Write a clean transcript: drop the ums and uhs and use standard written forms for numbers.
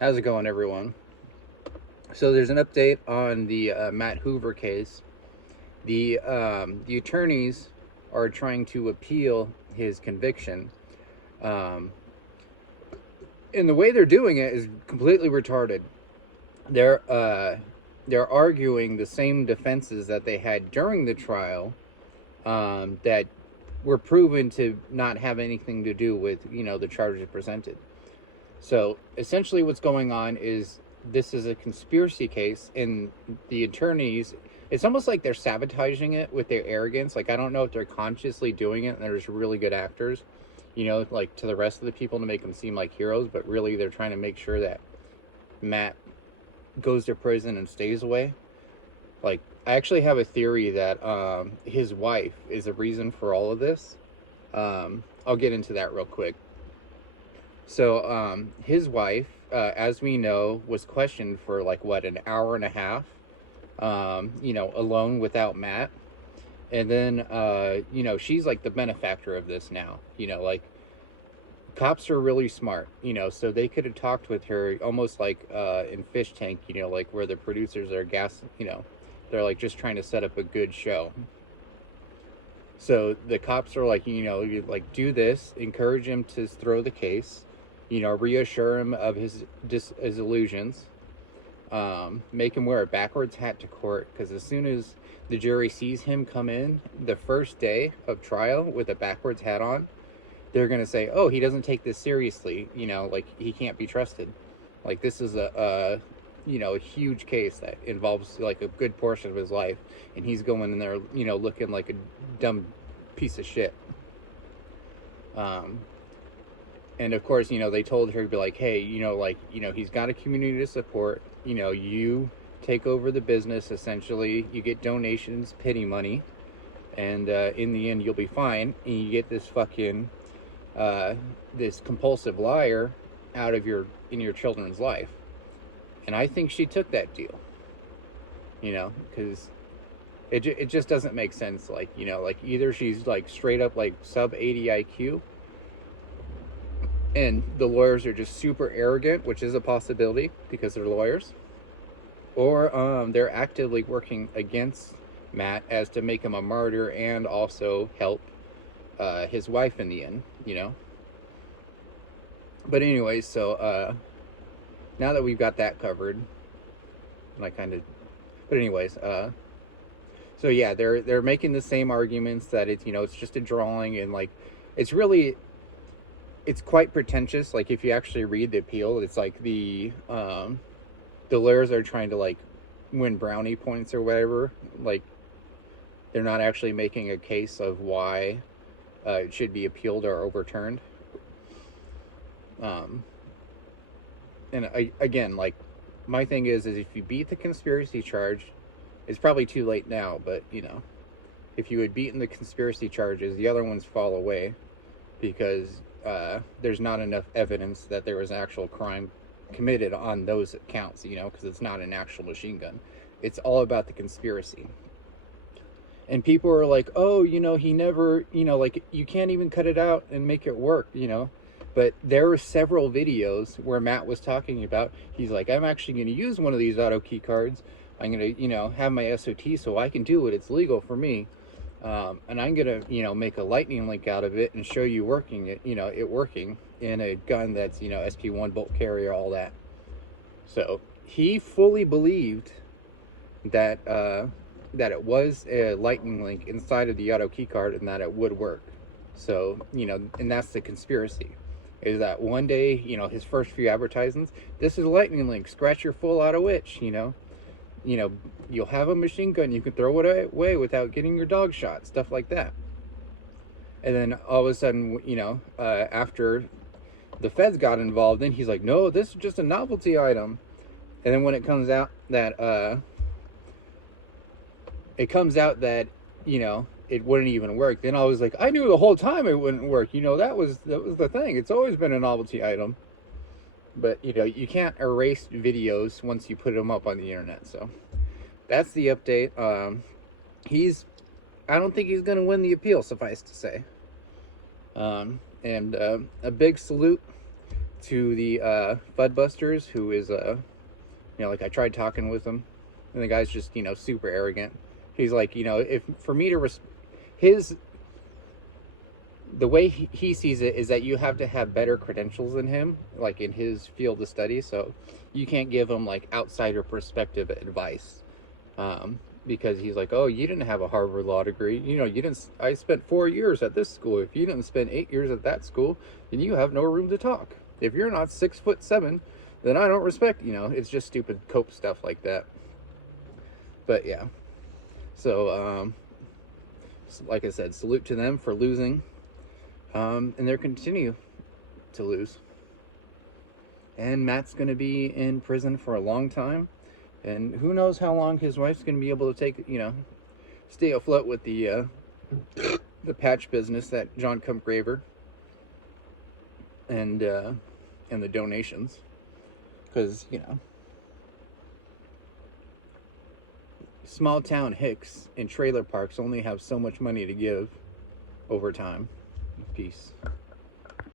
How's it going, everyone? So there's an update on the Matt Hoover case. The attorneys are trying to appeal his conviction, um, and the way they're doing it is completely retarded. They're uh, they're arguing the same defenses that they had during the trial, that were proven to not have anything to do with the charges presented. So essentially, what's going on is this is a conspiracy case, and the attorneys, it's almost like they're sabotaging it with their arrogance. Like, I don't know if they're consciously doing it, and they're just really good actors, like to the rest of the people to make them seem like heroes, but really they're trying to make sure that Matt goes to prison and stays away. Like, I actually have a theory that his wife is the reason for all of this. I'll get into that real quick. So, his wife, as we know, was questioned for like what, an hour and a half, alone without Matt. And then, she's like the benefactor of this now. Like, cops are really smart, so they could have talked with her almost like in Fish Tank, like where the producers are they're like just trying to set up a good show. So the cops are like, you like do this, encourage him to throw the case, reassure him of his illusions, make him wear a backwards hat to court, because as soon as the jury sees him come in the first day of trial with a backwards hat on, they're going to say, oh, he doesn't take this seriously, like he can't be trusted. Like, this is a huge case that involves like a good portion of his life, and he's going in there, looking like a dumb piece of shit. And of course, they told her to be like, hey, he's got a community to support. You take over the business, essentially. You get donations, pity money, and in the end, you'll be fine. And you get this fucking, this compulsive liar out of in your children's life. And I think she took that deal, because it just doesn't make sense. Like, like either she's like straight up like sub 80 IQ, and the lawyers are just super arrogant, which is a possibility because they're lawyers, or they're actively working against Matt as to make him a martyr and also help his wife in the end, But anyways, so now that we've got that covered, but anyways, so yeah, they're making the same arguments that it's just a drawing, and like it's quite pretentious. Like, if you actually read the appeal, it's like the lawyers are trying to like win brownie points or whatever. Like, they're not actually making a case of why it should be appealed or overturned. And again, like, my thing is if you beat the conspiracy charge, it's probably too late now, but if you had beaten the conspiracy charges, the other ones fall away, because there's not enough evidence that there was actual crime committed on those counts, because it's not an actual machine gun. It's all about the conspiracy. And people are like, oh, he never, like, you can't even cut it out and make it work, But there were several videos where Matt was talking about, he's like, I'm actually going to use one of these auto key cards. I'm going to, have my SOT so I can do it. It's legal for me. And I'm going to, make a lightning link out of it and show you working it, it working in a gun that's, SP1 bolt carrier, all that. So he fully believed that, that it was a lightning link inside of the auto key card and that it would work. So, and that's the conspiracy, is that one day, his first few advertisements, this is a lightning link, scratch your full auto itch, you'll have a machine gun, you can throw it away without getting your dog shot, stuff like that. And then all of a sudden, after the feds got involved, then he's like, no, this is just a novelty item. And then when it comes out that it wouldn't even work, then I was like, I knew the whole time it wouldn't work. That was the thing. It's always been a novelty item. But you can't erase videos once you put them up on the internet. So that's the update. I don't think he's gonna win the appeal, suffice to say. And a big salute to the Fudbusters, who is like I tried talking with him, and the guy's just super arrogant. He's like, if for me to his the way he sees it is that you have to have better credentials than him, like in his field of study. So you can't give him like outsider perspective advice, because he's like, oh, you didn't have a Harvard law degree. You didn't. I spent 4 years at this school. If you didn't spend 8 years at that school, then you have no room to talk. If you're not 6'7", then I don't respect. It's just stupid cope stuff like that. But yeah, so like I said, salute to them for losing. And they're continue to lose. And Matt's going to be in prison for a long time. And who knows how long his wife's going to be able to take, stay afloat with the patch business that John Cumpraver and the donations. Because, small town hicks in trailer parks only have so much money to give over time. Peace.